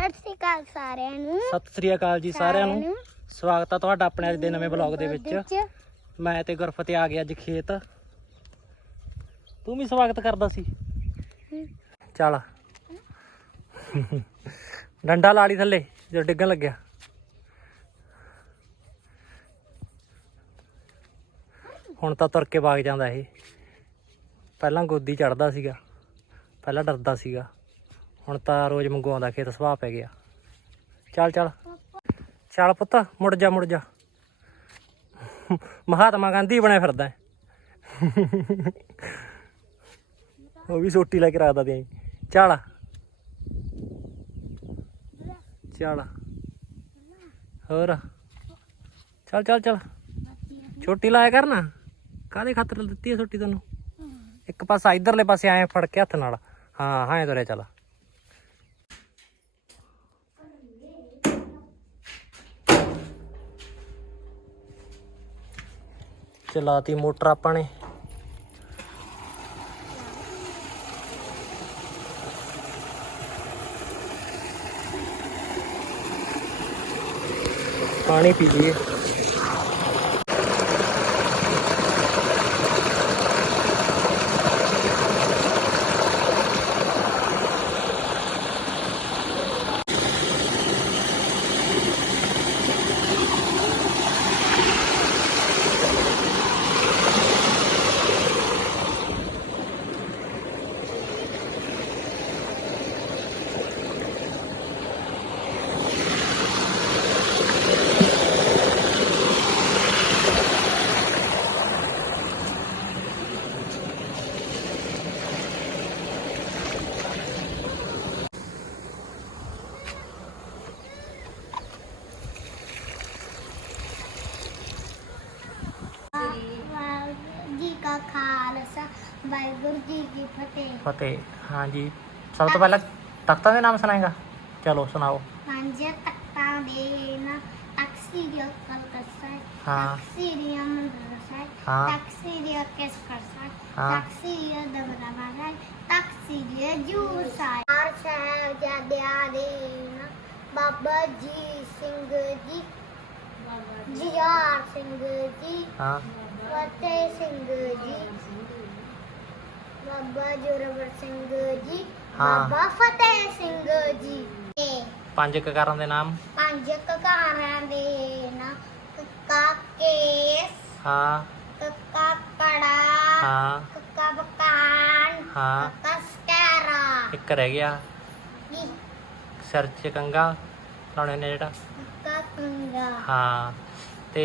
ਸਤਿ ਸ਼੍ਰੀ ਅਕਾਲ ਸਾਰਿਆਂ ਨੂੰ। ਸਤਿ ਸ੍ਰੀ ਅਕਾਲ ਜੀ ਸਾਰਿਆਂ ਨੂੰ। ਸਵਾਗਤ ਆ ਤੁਹਾਡਾ ਆਪਣੇ ਅੱਜ ਦੇ ਨਵੇਂ ਬਲੌਗ ਦੇ ਵਿੱਚ। ਮੈਂ ਤੇ ਗੁਰਫਤਿਹ ਆ ਗਿਆ ਅੱਜ ਖੇਤ। ਤੂੰ ਵੀ ਸਵਾਗਤ ਕਰਦਾ ਸੀ। ਚੱਲ। ਡੰਡਾ ਲਾੜੀ ਥੱਲੇ ਜੋ ਡਿੱਗਣ ਲੱਗਿਆ। ਹੁਣ ਤਾਂ ਤੁਰ ਕੇ ਵਗ ਜਾਂਦਾ ਇਹ। ਪਹਿਲਾਂ ਗੋਦੀ ਚੜਦਾ ਸੀਗਾ। ਪਹਿਲਾਂ ਡਰਦਾ ਸੀਗਾ। ਹੁਣ ਤਾਂ ਰੋਜ਼ ਮੰਗਵਾਉਂਦਾ ਖੇਤ, ਸੁਭਾਅ ਪੈ ਗਿਆ। ਚੱਲ ਚੱਲ। ਚੱਲ ਪੁੱਤ, ਮੁੜ ਜਾ ਮੁੜ ਜਾ। ਮਹਾਤਮਾ ਗਾਂਧੀ ਬਣਿਆ ਫਿਰਦਾ ਉਹ ਵੀ ਸੋਟੀ ਲੈ ਕੇ ਰੱਖਦਾ ਤੇ ਚੱਲ। ਚੱਲ। ਹੋਰ? ਚੱਲ ਚੱਲ ਚੱਲ। ਛੋਟੀ ਲਾਇਆ ਕਰਨਾ ਕਾਹਦੇ ਖਾਤਰ ਦਿੱਤੀ ਹੈ ਛੋਟੀ ਤੈਨੂੰ? ਇੱਕ ਪਾਸਾ ਇਧਰਲੇ ਪਾਸੇ ਆਏ ਫੜ ਕੇ ਹੱਥ ਨਾਲ। ਹਾਂ ਹਾਂ ਤੁਰਿਆ ਚੱਲ। ਚਲਾਤੀ ਮੋਟਰ ਆਪਾਂ ਨੇ। ਪਾਣੀ ਪੀ ਲਈਏ ਵਾਹਿਗੁਰੂ ਜੀ ਕਾ ਖਾਲਸਾ ਵਾਹਿਗੁਰੂ ਜੀ ਕੀ ਫਤਿਹ ਫਤਿਹ ਹਾਂਜੀ ਸਭ ਤੋਂ ਪਹਿਲਾਂ ਤਖਤਾਂ ਦੇ ਨਾਮ ਸੁਣਾਏਗਾ ਚਲੋ ਸੁਣਾਓ ਪੰਜ ਤਖਤਾਂ ਦੇ ਨਾ ਤਕਸੀਰ ਕਲਕੱਸਾ ਹਾਂ। ਤਕਸੀਰ ਮੰਦਰਸਾ ਹਾਂ। ਤਕਸੀਰ ਕੇਸਕਰਸਾ ਹਾਂ। ਤਕਸੀਰ ਦਬਰਾਬਾਦ ਤਕਸੀਰ ਜੂਸਾ ਚਾਰ ਸਾਹਿਬਜ਼ਾਦਿਆਂ ਦੇ ਨਾ ਬਾਬਾ ਜੀ ਸਿੰਘ ਜੀ ਜੀਆਰ ਸਿੰਘ ਜੀ ਹਾਂ ਫਤਿਹ ਸਿੰਘ ਜੀ ਬਾਬਾ ਜੋਰਾਵਰ ਸਿੰਘ ਜੀ ਹਾਂ। ਬਾਬਾ ਫਤਿਹ ਸਿੰਘ ਜੀ ਇਹ ਪੰਜ ਕਕਾਰਾਂ ਦੇ ਨਾਮ? ਪੰਜ ਕਕਾਰਾਂ ਦੇ ਨਾ ਕੱਕਾ ਕੇਸ ਹਾਂ। ਕੱਕਾ ਕੜਾ ਹਾਂ। ਕੱਕਾ ਬਕਾਨ ਹਾਂ। ਕੱਕਾ ਸਕੈਰਾ ਇੱਕ ਰਹਿ ਗਿਆ। ਕੀ ਸਿਰ 'ਚ ਕੰਗਾ ਲਾਉਣੇ ਨੇ ਜਿਹੜਾ। ਕੱਕਾ ਕੰਗਾ ਹਾਂ। ਤੇ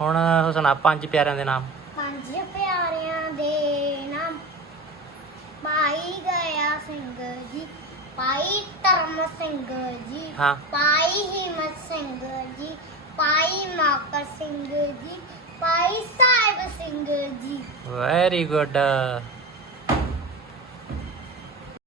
ਹੁਣ ਸੁਣਾ ਪੰਜ ਪਿਆਰਿਆਂ ਦੇ ਨਾਮ। ਪੰਜ ਪਿਆਰਿਆਂ ਦੇ ਨਾਮ ਭਾਈ ਗਿਆ ਸਿੰਘ ਜੀ ਭਾਈ ਧਰਮ ਸਿੰਘ ਜੀ ਹਾਂ। ਭਾਈ ਹਿੰਮਤ ਸਿੰਘ ਜੀ ਭਾਈ ਮਾਕਰ ਸਿੰਘ ਜੀ ਭਾਈ ਸਾਹਿਬ ਸਿੰਘ ਜੀ। Very good